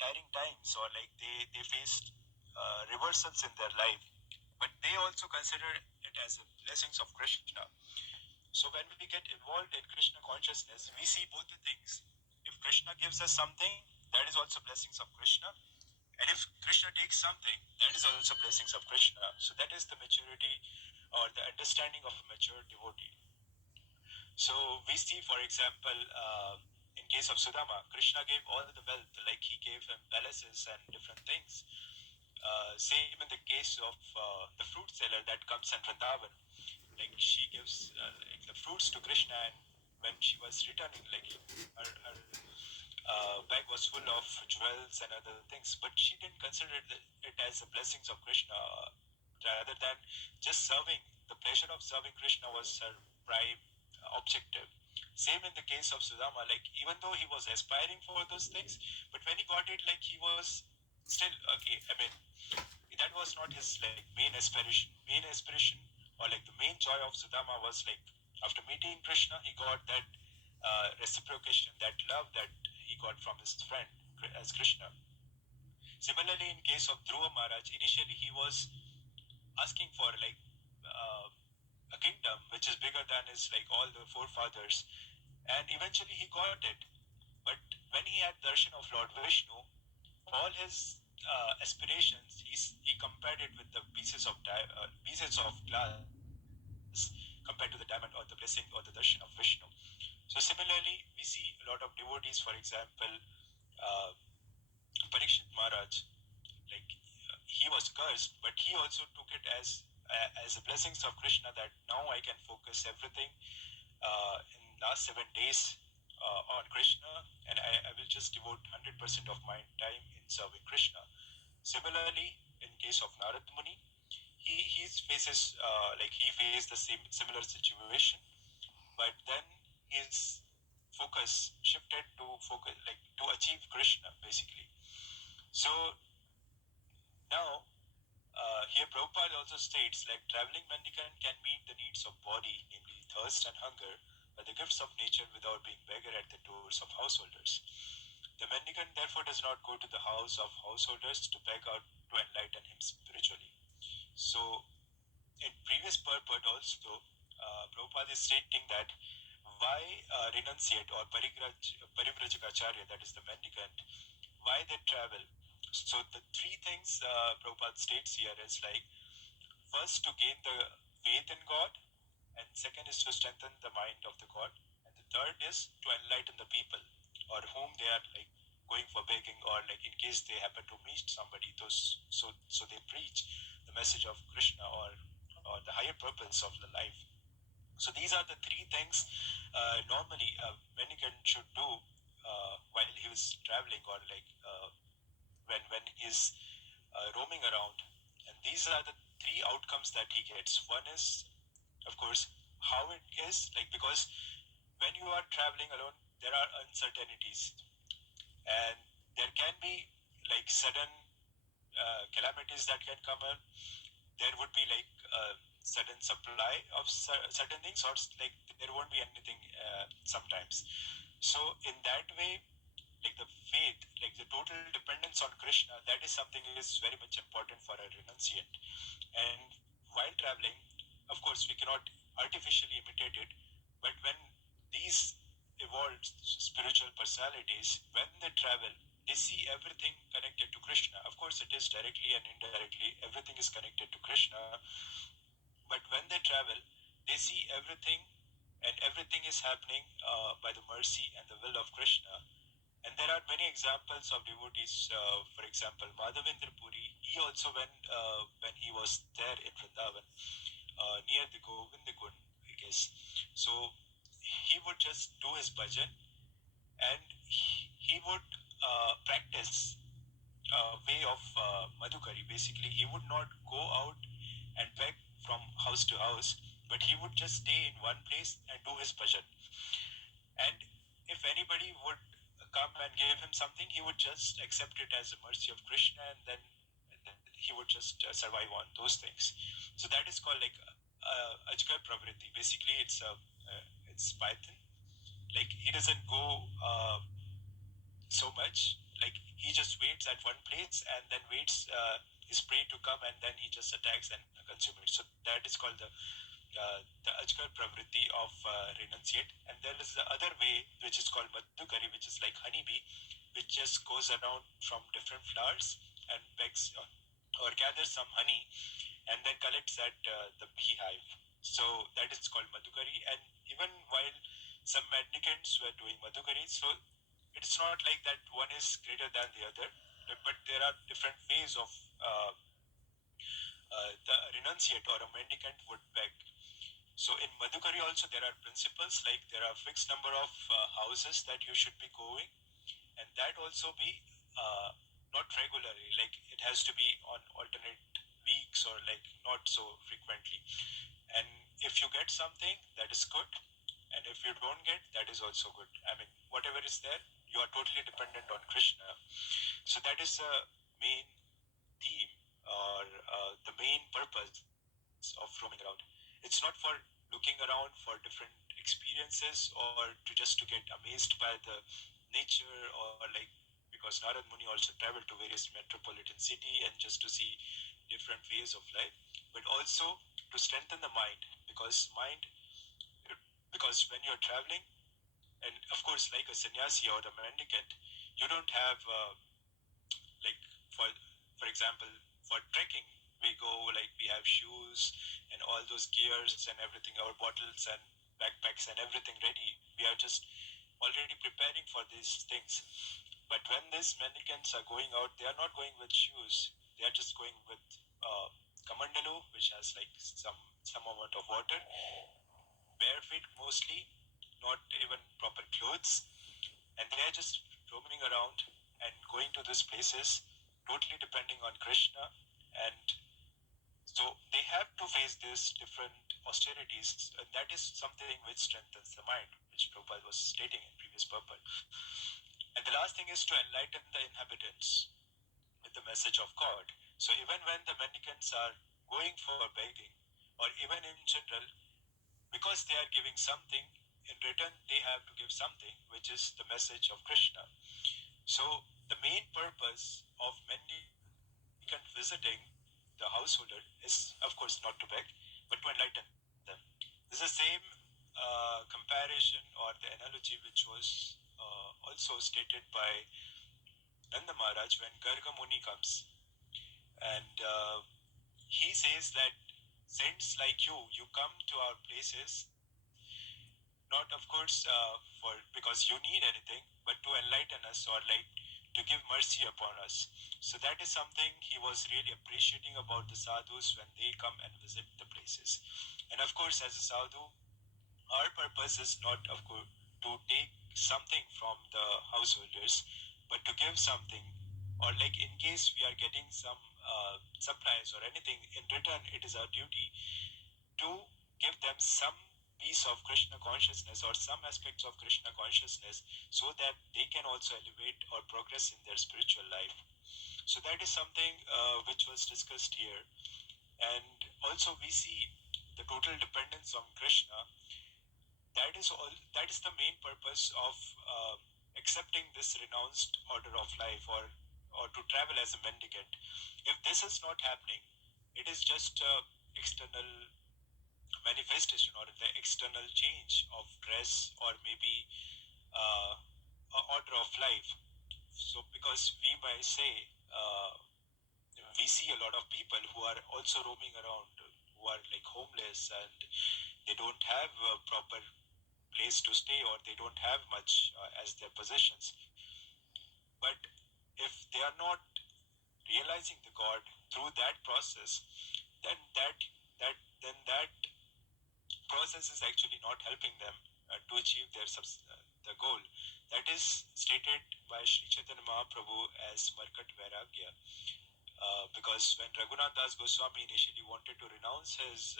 tiring times, or like they faced reversals in their life, but they also consider it as a blessings of Krishna. So when we get involved in Krishna consciousness, we see both the things. If Krishna gives us something, that is also blessings of Krishna. And if Krishna takes something, that is also blessings of Krishna. So that is the maturity or the understanding of a mature devotee. So we see, for example, in case of Sudama, Krishna gave all the wealth, like he gave him palaces and different things. Same in the case of the fruit seller that comes in Vrindavan. Like she gives like the fruits to Krishna, and when she was returning, like her bag was full of jewels and other things, but she didn't consider it as the blessings of Krishna. Rather than just serving, the pleasure of serving Krishna was her prime objective. Same in the case of Sudama, like even though he was aspiring for those things, but when he got it, like he was still okay. I mean, that was not his like main aspiration. Main aspiration, or like the main joy of Sudama was like after meeting Krishna, he got that reciprocation, that love that he got from his friend as Krishna. Similarly, in case of Dhruva Maharaj, initially he was asking for like a kingdom which is bigger than his like all the forefathers, and eventually he got it. But when he had darshan of Lord Vishnu, all his aspirations, he compared it with the pieces of glass compared to the diamond or the blessing or the darshan of Vishnu. So similarly, we see a lot of devotees, for example, Parikshit Maharaj, like he was cursed, but he also took it as a blessings of Krishna, that now I can focus everything in last 7 days on Krishna, and I will just devote 100% of my time in serving Krishna. Similarly, in case of Narad Muni, he faces he faced the similar situation, but then his focus shifted to achieve Krishna basically. So now here Prabhupada also states, like traveling mendicant can meet the needs of body, namely thirst and hunger, by the gifts of nature without being beggar at the doors of householders. The mendicant therefore does not go to the house of householders to beg out to enlighten him spiritually. So in previous purport also, Prabhupada is stating that why renunciate or parivrajikacharya, that is the mendicant, why they travel. So the three things Prabhupada states here is like, first to gain the faith in God, and second is to strengthen the mind of the God, and the third is to enlighten the people, or whom they are like going for begging, or like in case they happen to meet somebody, so they preach the message of Krishna or the higher purpose of the life. So these are the three things normally a mendicant should do while he was traveling, or like when he's roaming around. And these are the three outcomes that he gets. One is, of course, how it is, like, because when you are traveling alone, there are uncertainties, and there can be like sudden calamities that can come in. There would be like sudden supply of certain things, or like there won't be anything sometimes. So in that way, like the faith, like the total dependence on Krishna, that is something that is very much important for a renunciant. And while traveling, of course, we cannot artificially imitate it, but when these evolved spiritual personalities, when they travel, they see everything connected to Krishna. Of course, it is directly and indirectly, everything is connected to Krishna. But when they travel, they see everything, and everything is happening by the mercy and the will of Krishna. And there are many examples of devotees. For example, Madhavendra Puri, he also when he was there in Vrindavan, near the Govindakund, I guess. So he would just do his bhajan, and he would practice way of Madhukari. Basically, he would not go out and beg from house to house, but he would just stay in one place and do his bhajan. And if anybody would come and give him something, he would just accept it as a mercy of Krishna, and then he would just survive on those things. So that is called like Ajgar Pravritti. Basically, it's Python. Like he doesn't go so much. Like he just hibernates at one place and then waits his prey to come, and then he just attacks and consumes it. So that is called the ajgar pravritti of renunciate. And there is the other way, which is called madhukari, which is like honeybee, which just goes around from different flowers and pecks or gathers some honey and then collects at the beehive. So that is called madhukari. And even while some mendicants were doing madhukari, so it's not like that one is greater than the other, but there are different ways of the renunciate or a mendicant would beg. So in madhukari also there are principles, like there are fixed number of houses that you should be going, and that also be not regularly, like it has to be on alternate weeks or like not so frequently. And if you get something, that is good, and if you don't get, that is also good. I mean, whatever is there, you are totally dependent on Krishna. So that is the main theme or the main purpose of roaming around. It's not for looking around for different experiences or to get amazed by the nature, or like, because Narad Muni also traveled to various metropolitan city and just to see different ways of life, but also to strengthen the mind, because when you're traveling, and of course like a sannyasi or a mendicant, you don't have like for example, for trekking we go, like we have shoes and all those gears and everything, our bottles and backpacks and everything ready. We are just already preparing for these things. But when these mendicants are going out, they are not going with shoes. They are just going with kamandalu, which has like some amount of water, bare feet mostly, not even proper clothes, and they are just roaming around and going to these places, totally depending on Krishna. And so they have to face these different austerities, and that is something which strengthens the mind, which Prabhupada was stating in previous purport. And the last thing is to enlighten the inhabitants with the message of God. So even when the mendicants are going for begging, or even in general, because they are giving something, in return they have to give something, which is the message of Krishna. So the main purpose of mendicant visiting the householder is, of course, not to beg, but to enlighten them. This is the same comparison or the analogy which was also stated by Nanda Maharaj when Garga Muni comes. And he says that saints like you come to our places, not of course because you need anything, but to enlighten us, or like to give mercy upon us. So that is something he was really appreciating about the sadhus when they come and visit the places. And of course, as a sadhu, our purpose is not, of course, to take something from the householders, but to give something, or like in case we are getting some supplies or anything, in return it is our duty to give them some piece of Krishna consciousness or some aspects of Krishna consciousness, so that they can also elevate or progress in their spiritual life. So that is something which was discussed here. And also we see the total dependence on Krishna. That is the main purpose of accepting this renounced order of life, or to travel as a mendicant. If this is not happening, it is just external manifestation or the external change of dress, or maybe order of life. So because we might say we see a lot of people who are also roaming around, who are like homeless, and they don't have a proper place to stay, or they don't have much as their possessions. But if they are not realizing the God through that process, then that process is actually not helping them to achieve the goal. That is stated by Sri Chaitanya Mahaprabhu as Markat Vairagya. Because when Raghunath Das Goswami initially wanted to renounce his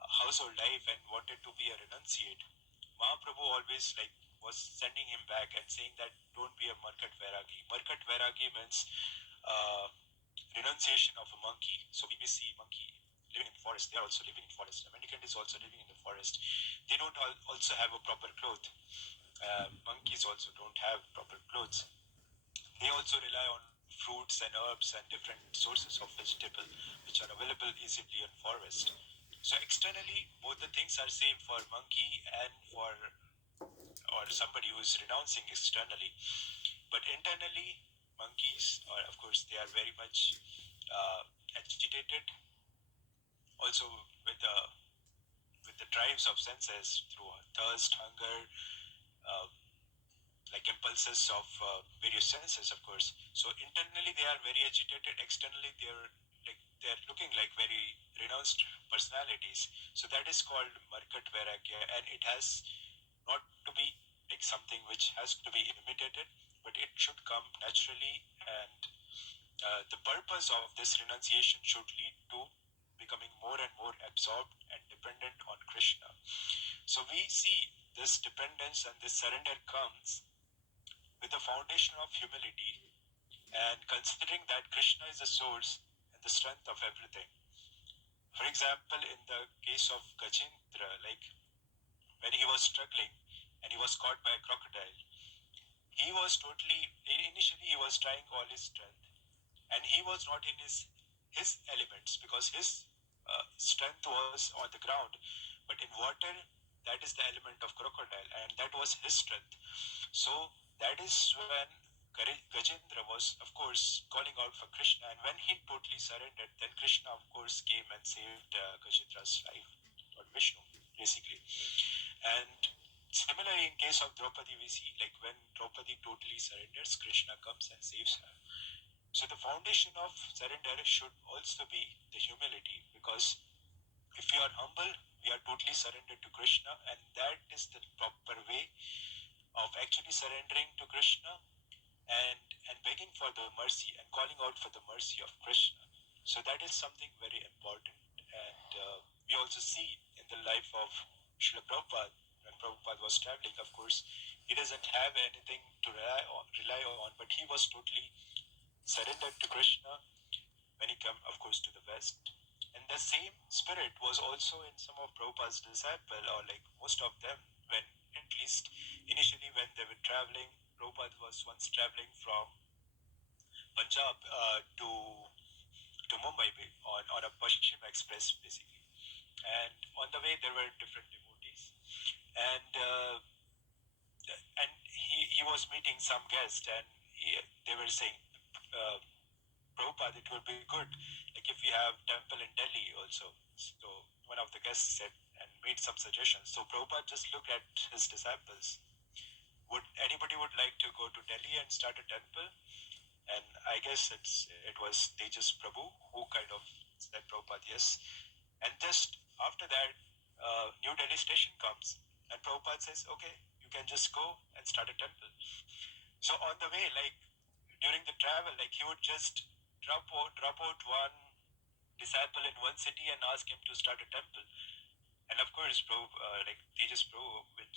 household life and wanted to be a renunciate, Mahaprabhu always was sending him back and saying that don't be a Markat Vairagi. Markat Vairagi means renunciation of a monkey. So we may see monkey living in forest. They are also living in forest. A mendicant is also living in the forest. They don't also have a proper cloth. Monkeys also don't have proper clothes. they also rely on fruits and herbs and different sources of vegetable which are available easily in forest. So externally, both the things are same for monkey and for or somebody who is renouncing externally. But internally, monkeys, or of course, they are very much agitated. Also, with the drives of senses through thirst, hunger, uh, like impulses of various senses, of course. So internally they are very agitated. Externally they're looking like very renounced personalities. So that is called Markat Vairagya, and it has not to be like something which has to be imitated, but it should come naturally. And the purpose of this renunciation should lead to becoming more and more absorbed and dependent on Krishna. So we see this dependence and this surrender comes with the foundation of humility and considering that Krishna is the source and the strength of everything. For example, in the case of Gajendra, like when he was struggling and he was caught by a crocodile, he was initially he was trying all his strength and he was not in his elements because his strength was on the ground, but in water, that is the element of crocodile, and that was his strength. So that is when Gajendra was, of course, calling out for Krishna, and when he totally surrendered, then Krishna, of course, came and saved Gajendra's life, or Vishnu, basically. And similarly, in case of Draupadi, we see like when Draupadi totally surrenders, Krishna comes and saves her. So the foundation of surrender should also be the humility, because if we are humble, we are totally surrendered to Krishna, and that is the proper way of actually surrendering to Krishna and begging for the mercy and calling out for the mercy of Krishna. So that is something very important. And we also see in the life of Srila Prabhupada, when Prabhupada was traveling, of course, he doesn't have anything to rely on, but he was totally surrendered to Krishna when he came, of course, to the West. And the same spirit was also in some of Prabhupada's disciples, or like most of them, when at least initially when they were traveling. Prabhupada was once traveling from Punjab to Mumbai on a Pashchim Express, basically. And on the way, there were different devotees. And he was meeting some guest, and they were saying, Prabhupada, it would be good like if we have temple in Delhi also. So one of the guests said and made some suggestions. So Prabhupada just looked at his disciples. Would anybody would like to go to Delhi and start a temple? And I guess it was Tejas Prabhu who kind of said Prabhupada yes. And just after that, New Delhi station comes, and Prabhupada says, okay, you can just go and start a temple. So on the way, like during the travel, like he would just drop out one disciple in one city and ask him to start a temple. And of course, like Tejas Prabhu, with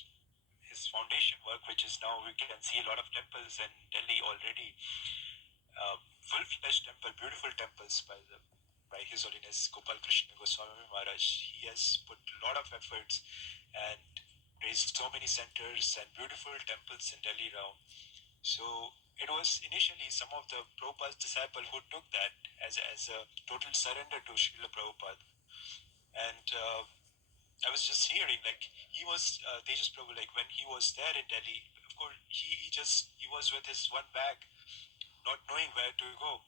his foundation work, which is now we can see a lot of temples in Delhi already, full-fledged temple, beautiful temples by His Holiness Gopal Krishna Goswami Maharaj. He has put a lot of efforts and raised so many centers and beautiful temples in Delhi now. So it was initially some of the Prabhupada's disciples who took that as a total surrender to Srila Prabhupada. And I was just hearing, like he was Tejas Prabhu, like when he was there in Delhi, of course he was with his one bag, not knowing where to go.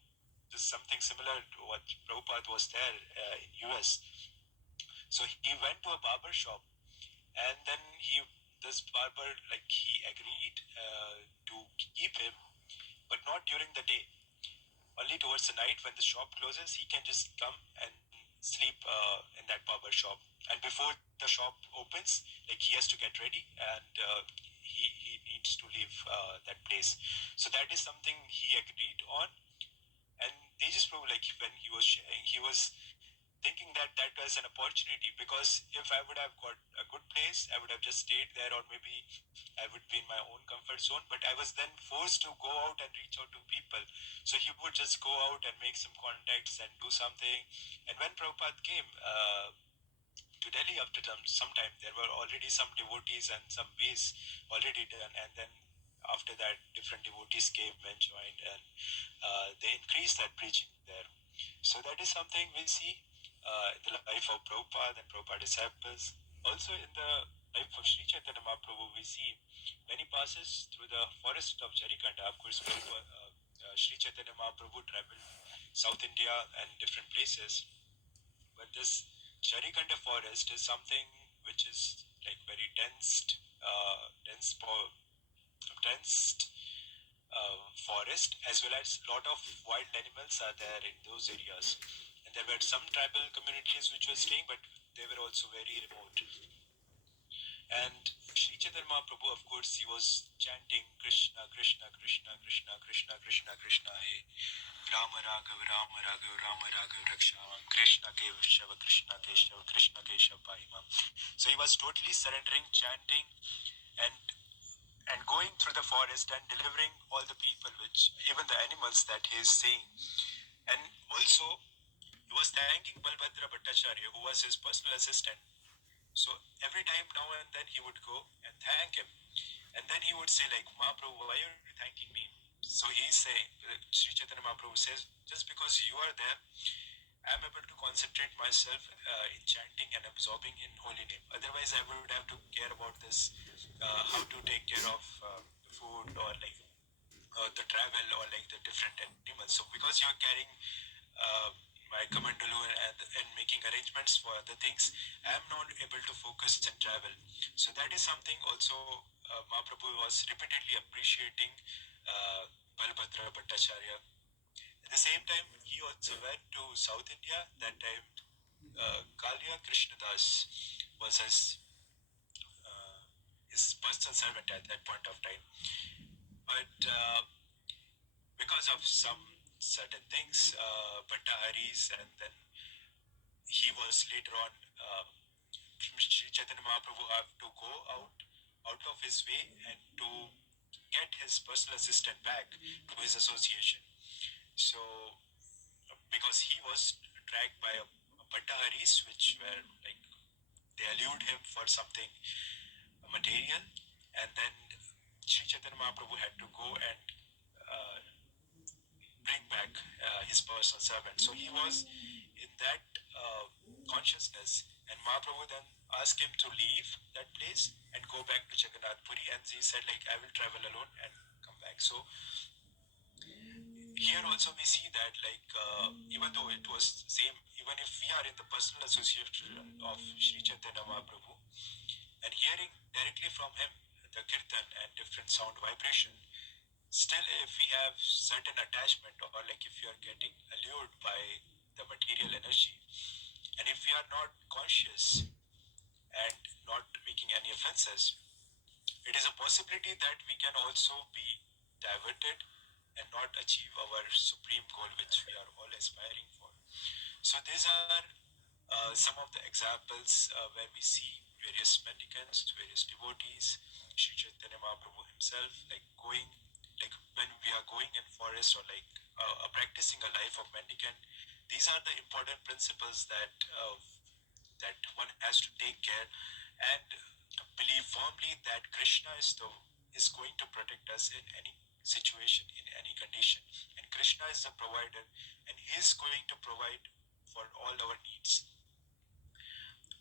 Just something similar to what Prabhupada was there in US. So he went to a barber shop, and then this barber, like he agreed to keep him, but not during the day. Only towards the night when the shop closes, he can just come and sleep in that barber shop. And before the shop opens, like he has to get ready, and he needs to leave that place. So that is something he agreed on. And they just prove, like when he was sharing, he was thinking that that was an opportunity, because if I would have got a good place, I would have just stayed there, or maybe I would be in my own comfort zone. But I was then forced to go out and reach out to people. So he would just go out and make some contacts and do something. And when Prabhupada came to Delhi after some time, there were already some devotees and some ways already done. And then after that, different devotees came and joined, and they increased that preaching there. So that is something we see in the life of Prabhupada and Prabhupada disciples. Also in the life of Sri Chaitanya Mahaprabhu, we see when he passes through the forest of Jarikanda. Of course, Sri Chaitanya Mahaprabhu traveled South India and different places, but this Jarikanda forest is something which is like very dense forest, as well as lot of wild animals are there in those areas. And there were some tribal communities which were staying, but they were also very remote. And Sri Chaitanya Mahaprabhu, of course, he was chanting Krishna, Krishna, Krishna, Krishna, Krishna, Krishna, Krishna, Hey, Rama Raghav, Rama Raghav, Rama Raghav, Rakshamam, Krishna Keshava, Krishna Keshava, Krishna Keshava, Pāhimam. So he was totally surrendering, chanting, and going through the forest and delivering all the people, which even the animals that he is seeing. And also, he was thanking Balbhadra Bhattacharya, who was his personal assistant. So every time now and then he would go and thank him. And then he would say like, Mahaprabhu, why are you thanking me? So he's saying, Sri Chaitanya Mahaprabhu says, just because you are there, I'm able to concentrate myself in chanting and absorbing in holy name. Otherwise, I would have to care about this, how to take care of the food or like the travel or like the different animals. So because you're carrying my kamandalu and making arrangements for other things, I am not able to focus and travel. So that is something also Mahaprabhu was repeatedly appreciating Balbhadra Bhattacharya. At the same time, he also went to South India. That time, Kalya Krishnadas was his personal servant at that point of time. But because of some certain things, Bhattaharis, and then he was later on, Sri Chaitanya Mahaprabhu had to go out of his way and to get his personal assistant back to his association. So, because he was dragged by a Bhattaharis, which were like, they allured him for something material, and then Sri Chaitanya Mahaprabhu had to go and bring back his personal servant. So he was in that consciousness, and Mahaprabhu then asked him to leave that place and go back to Jagannath Puri, and he said like, I will travel alone and come back. So here also we see that like even though it was same, even if we are in the personal association of Sri Chaitanya Mahaprabhu and hearing directly from him the kirtan and different sound vibration, still if we have certain attachment, or like if you are getting allured by the material energy, and if we are not conscious and not making any offenses, it is a possibility that we can also be diverted and not achieve our supreme goal, which we are all aspiring for. So these are some of the examples where we see various mendicants, various devotees, Sri Chaitanya Mahaprabhu himself, like going, like when we are going in forest or like practicing a life of mendicant. These are the important principles that that one has to take care and believe firmly that Krishna is going to protect us in any situation, in any condition, and Krishna is the provider, and he is going to provide for all our needs.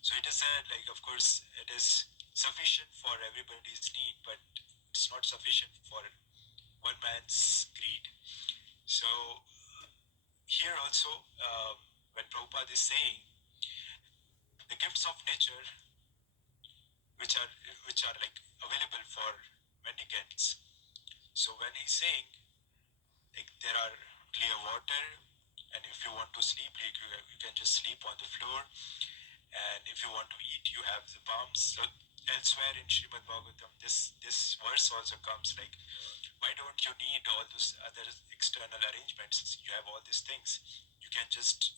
So it is said, like, of course, it is sufficient for everybody's need, but it's not sufficient for one man's greed. So here also, when Prabhupada is saying the gifts of nature, which are like available for mendicants. So when he's saying like there are clear water, and if you want to sleep, you can just sleep on the floor, and if you want to eat, you have the palms. So elsewhere in Srimad Bhagavatam, this verse also comes like, why don't you need all those other external arrangements? You have all these things. You can just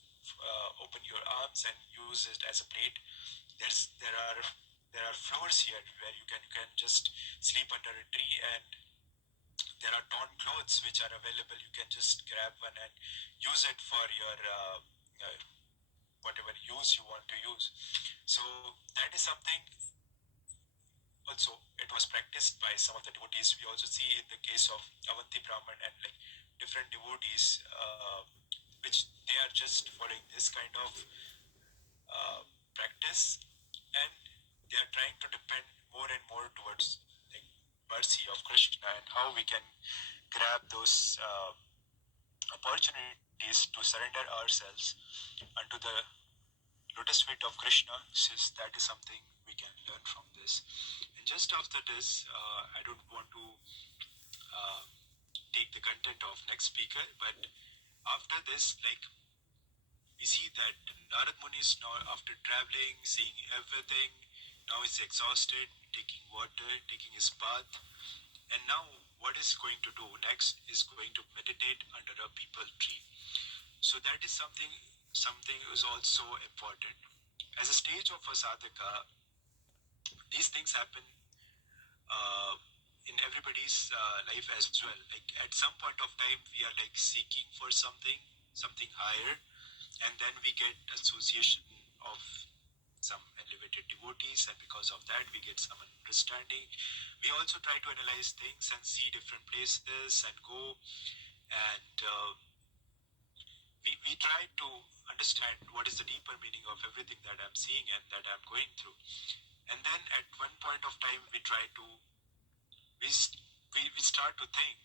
open your arms and use it as a plate. There are floors here where you can just sleep under a tree, and there are torn clothes which are available. You can just grab one and use it for your whatever use you want to use. So that is something also it was practiced by some of the devotees. We also see in the case of Avanti Brahman and like different devotees, which they are just following this kind of practice, and they are trying to depend more and more towards like mercy of Krishna and how we can grab those opportunities to surrender ourselves unto the lotus feet of Krishna. Since that is something we can learn from this. And just after this, I don't want to uh, take the content of next speaker, but after this, like we see that Narad Muni is now, after traveling, seeing everything, now is exhausted, taking water, taking his bath, and now what is going to do next is going to meditate under a peepal tree. So that is something is also important. As a stage of a sadhaka, these things happen in everybody's life as well. Like at some point of time, we are like seeking for something higher, and then we get association of some elevated devotees, and because of that we get some understanding. We also try to analyze things and see different places and go, and we try to understand what is the deeper meaning of everything that I'm seeing and that I'm going through. And then at one point of time we try to we start to think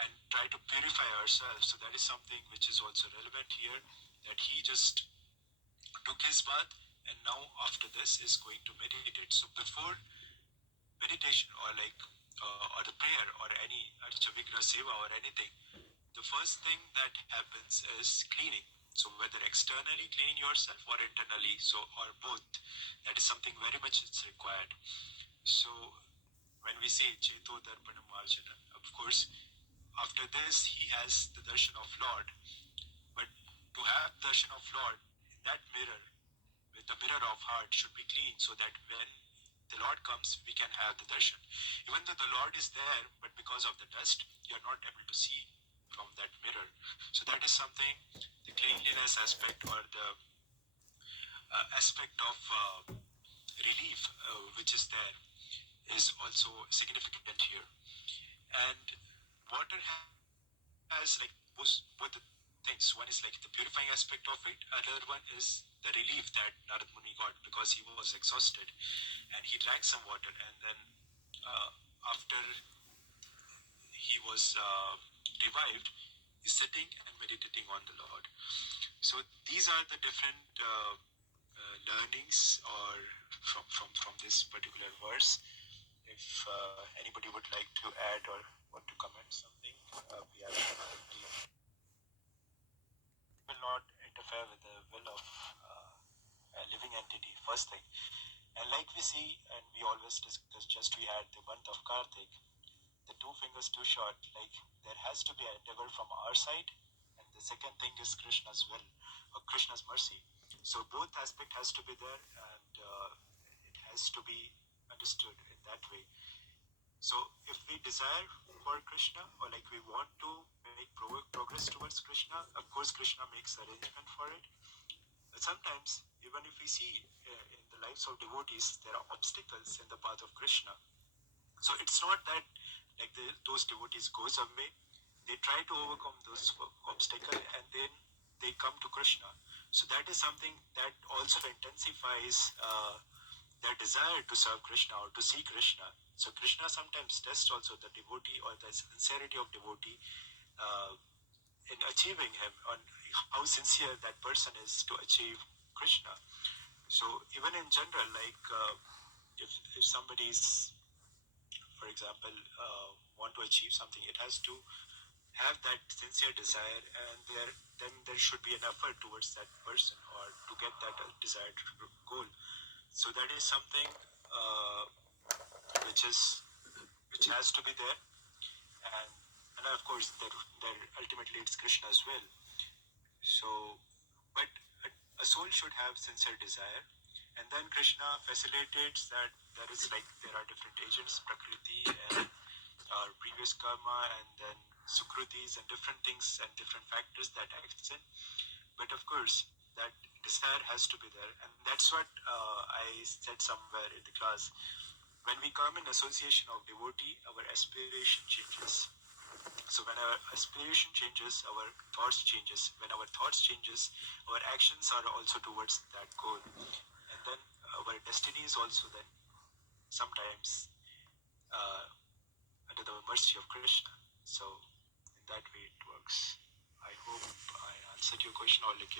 and try to purify ourselves. So that is something which is also relevant here, that he just took his bath and now after this is going to meditate. So before meditation or like or the prayer or any Archa Seva or anything, the first thing that happens is cleaning. So whether externally cleaning yourself or internally, so or both, that is something very much is required. So when we say Cheto Darpanam Marjana, of course, after this he has the darshan of Lord. But to have darshan of Lord, that mirror, with the mirror of heart, should be clean, so that when the Lord comes, we can have the darshan. Even though the Lord is there, but because of the dust, you are not able to see from that mirror. So that is something, the cleanliness aspect or the aspect of relief which is there is also significant here. And water has like both the things. One is like the purifying aspect of it, another one is the relief that Narad Muni got because he was exhausted and he drank some water, and then after he was revived, he's sitting and meditating on the Lord. So these are the different learnings or from this particular verse. If anybody would like to add or want to comment something, we have will not interfere with the will of a living entity, first thing. And like we see, and we always discuss, just we had the month of Kartik, the 2 fingers too short, like there has to be an endeavor from our side, and the second thing is Krishna's will, or Krishna's mercy. So both aspect has to be there, and it has to be understood in that way. So if we desire for Krishna, or like we want to make progress towards Krishna, of course Krishna makes arrangement for it. But sometimes, even if we see in the lives of devotees, there are obstacles in the path of Krishna. So it's not that like those devotees goes away. They try to overcome those obstacles and then they come to Krishna. So that is something that also intensifies their desire to serve Krishna or to see Krishna. So Krishna sometimes tests also the devotee or the sincerity of devotee in achieving him, on how sincere that person is to achieve Krishna. So even in general, like if somebody is, for example, want to achieve something, it has to have that sincere desire, and then there should be an effort towards that person or to get that desired goal. So that is something which has to be there, and of course there ultimately it's Krishna as well. So, but a soul should have sincere desire, and then Krishna facilitates that. There are different agents, Prakriti and our previous karma, and then Sukrutis and different things and different factors that acts in. But of course, that desire has to be there, and that's what I said somewhere in the class. when we come in association of devotee, our aspiration changes. So when our aspiration changes, our thoughts changes. When our thoughts changes, our actions are also towards that goal. And then our destiny is also then sometimes under the mercy of Krishna. So in that way it works. I hope I answered your question, or like